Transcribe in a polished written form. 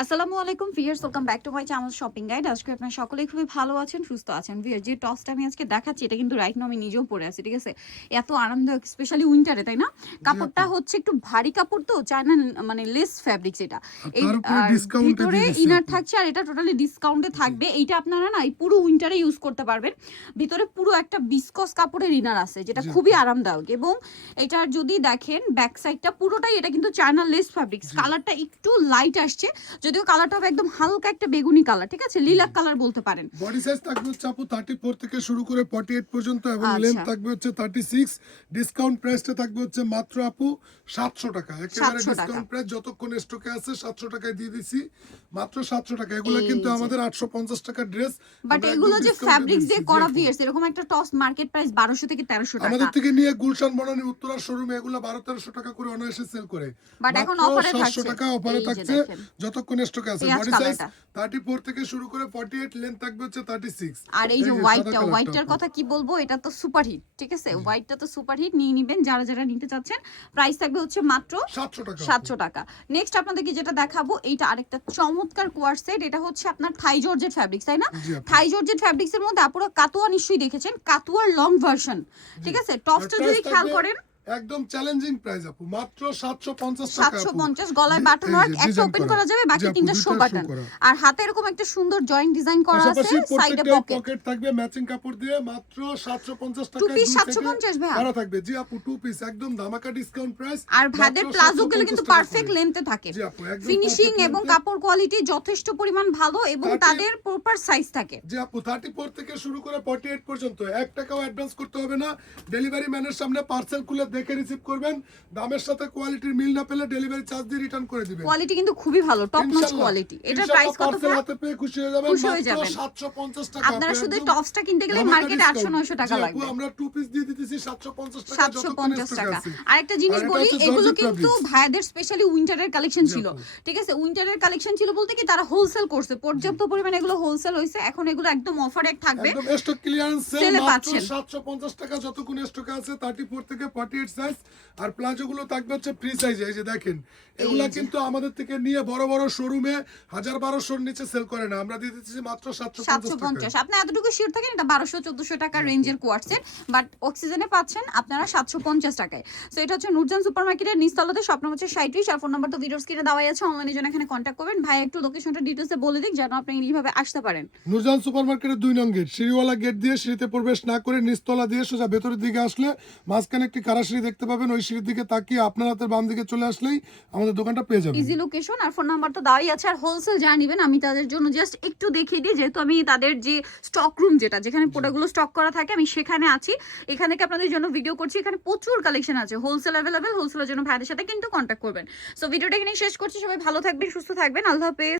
আসসালামু আলাইকুম viewers, welcome back to my channel shopping guide. আজকে আপনারা সকলেই খুবই ভালো আছেন, সুস্থ আছেন। ভিউয়ার যে টপসটা আমি আজকে দেখাচ্ছি এটা কিন্তু রাইট নাও আমি নিজেও পরে আছি, ঠিক আছে? এত আরামদায়ক, স্পেশালি উইন্টারে, তাই না? কাপড়টা হচ্ছে একটু ভারী কাপড়, তো চায়না মানে লেস ফ্যাব্রিক্স এটা। এই ভিতরে ইনার থাকছে আর এটা টোটালি ডিসকাউন্টে থাকবে। এইটা আপনারা না এই পুরো উইন্টারে ইউজ করতে পারবেন। ভিতরে পুরো একটা বিসকস কাপড়ের ইনার আছে যেটা খুবই আরামদায়ক, এবং এটার যদি দেখেন ব্যাক সাইডটা পুরোটাই এটা কিন্তু চায়না লেস ফ্যাব্রিক্স। কালারটা একটু লাইট আসছে, যদিও কালারটা হবে একদম হালকা একটা বেগুনি কালার, ঠিক আছে? লিলাক কালার বলতে পারেন। বডি সাইজ থাকবে হচ্ছে আপু 34 থেকে শুরু করে 48 পর্যন্ত, এবং লেন্থ থাকবে হচ্ছে 36। ডিসকাউন্ট প্রাইসটা থাকবে হচ্ছে মাত্র আপু 700 টাকা। একেবারে ডিসকাউন্ট প্রাইস, যতক্ষণ স্টকে আছে 700 টাকায় দিয়ে দিছি, মাত্র 700 টাকা। এগুলো কিন্তু আমাদের 850 টাকা ড্রেস, বাট এগুলো যে ফ্যাব্রিক্স দিয়ে করা ভিউয়ার্স, এরকম একটা টপস মার্কেট প্রাইস 1200 থেকে 1300 টাকা। আমাদের থেকে নিয়ে গুলশান বনানী উত্তরার শোরুমে এগুলো 1200-1300 টাকা করে অনায়াসে সেল করে, বাট এখন অফারে থাকছে 700 টাকা অফারে থাকছে যতক্ষণ স্টকে আছে। বডি সাইজ 34 থেকে শুরু করে 48, লেন্থ থাকবে হচ্ছে 36। আর এই যে হোয়াইটটার কথা কি বলবো, এটা তো সুপার হিট, ঠিক আছে? হোয়াইটটা তো সুপার হিট, নিয়ে নিবেন যারা যারা নিতে চাচ্ছেন। প্রাইস থাকবে হচ্ছে মাত্র 700 টাকা। নেক্সট আপনাদেরকে যেটা দেখাবো, এইটা আরেকটা চমৎকার কোয়ার সেট। এটা হচ্ছে আপনার থাই জর্জেট ফ্যাব্রিক্স, তাই না? থাই জর্জেট ফ্যাব্রিক্স এর মধ্যে আপনারা কাতুয়া নিশ্চয়ই দেখেছেন, কাতুয়ার লং ভার্সন, ঠিক আছে? টপসটা যদি খেয়াল করেন একদম চ্যালেঞ্জিং প্রাইস আপু, মাত্র 750 টাকা। 750, গলায় বাটন ওয়ার্ক, একটা ওপেন করা যাবে, বাকি তিনটা শো বাটন। আর হাতে এরকম একটা সুন্দর জয়েন্ট ডিজাইন করা আছে, সাইডে পকেট থাকবে ম্যাচিং কাপড় দিয়ে, মাত্র 750 টাকা। টু পিস 750 ভাই ভাড়া থাকবে জি আপু, টু পিস একদম ধামাকা ডিসকাউন্ট প্রাইস। আর ভাদের প্লাজো গুলো কিন্তু পারফেক্ট লেন্থে থাকে, ফিনিশিং এবং কাপড় কোয়ালিটি যথেষ্ট পরিমাণ ভালো, এবং তাদের প্রপার সাইজ থাকে। জি আপু, 34 থেকে শুরু করে 48 পর্যন্ত 1 টাকাও অ্যাডভান্স করতে হবে না। ডেলিভারি ম্যানের সামনে পার্সেল খুলে দেখে রিসিভ করবেন। দামের সাথে কোয়ালিটির মিল না পেলে ডেলিভারি চার্জ দিয়ে রিটার্ন করে দিবেন। কোয়ালিটি কিন্তু খুবই ভালো, টপ নচ কোয়ালিটি। এটার প্রাইস কত? পার্সেল হাতে পেয়ে খুশি হয়ে যাবেন, মাত্র 750 টাকা। আপনারা শুধু টপসটা কিনতে গেলে মার্কেটে 800-900 টাকা লাগবে, আমরা টু পিস দিয়ে দিতেছি 750 টাকা। 750 টাকা। আরেকটা জিনিস বলি, এগুলো কিন্তু ভাইয়াদের স্পেশালি উইন্টারের কালেকশন ছিল, ঠিক আছে? উইন্টারের কালেকশন ছিল বলতে কি, তারা হোলসেল করছে, পর্যাপ্ত পরিমাণে এগুলো হোলসেল হইছে। এখন এগুলো একদম অফারে থাকবে, একদম স্টক ক্লিয়ারেন্স সেল, মাত্র 750 টাকা যতক্ষণ স্টকে আছে। 34 থেকে 48 সাইজ। আর প্লাজো গুলো থাকবে হচ্ছে ফ্রি সাইজে। এই যে দেখেন, এগুলা কিন্তু আমাদের থেকে নিয়ে বড় বড় শোরুমে 1000-1200 নিচে সেল করে না, আমরা দিয়ে দিচ্ছি মাত্র 750 টাকা। আপনি এতটুকু শিওর থাকেন এটা 1200-1400 টাকা রেঞ্জের কোয়ার্ট সেট, বাট অক্সিজেনে পাচ্ছেন আপনারা 750 টাকায়। সো এটা হচ্ছে নূরজান সুপারমার্কেটের নিচতলাতে, শপ নম্বর হচ্ছে 37, আর ফোন নাম্বার তো ভিডিওর স্ক্রিনে দেওয়াই আছে। অনলাইনে জন্য এখানে কন্ট্যাক্ট করবেন। ভাই একটু লোকেশনটা ডিটেইলসে বলে দিন যেন আপনি এইভাবে আসতে পারেন। নূরজান সুপারমার্কেটের 2 নং গেট, সিঁড়িওয়ালা গেট দিয়ে সিঁড়িতে প্রবেশ না করে নিচতলা দিয়ে সোজা ভেতরের দিকে আসলে মাঝখানে একটি কারা সিঁড়ি দেখতে পাবেন। ওই সিঁড়ির দিকে তাকিয়ে আপনার হাতের বাম দিকে চলে আসলেই আমাদের দোকানটা পেয়ে যাবেন। ইজি লোকেশন, আর ফোন নাম্বার তো দেওয়াই আছে। আর হোলসেল যা নেবেন, আমি তাদের জন্য জাস্ট একটু দেখিয়ে দিই, যেহেতু আমি তাদের যে স্টক রুম যেখানে প্রোডাক্টগুলো স্টক করা থাকে, আমি সেখানে আছি। এখান থেকে আপনাদের জন্য ভিডিও করছি। এখানে প্রচুর কালেকশন আছে, হোলসেল অ্যাভেলেবেল। হোলসেলের জন্য ভাইদের সাথে কিন্তু কন্ট্যাক্ট করবেন। সো ভিডিওটা এখানেই শেষ করছি। সবাই ভালো থাকবেন, সুস্থ থাকবেন, আল্লাহ হাফেজ।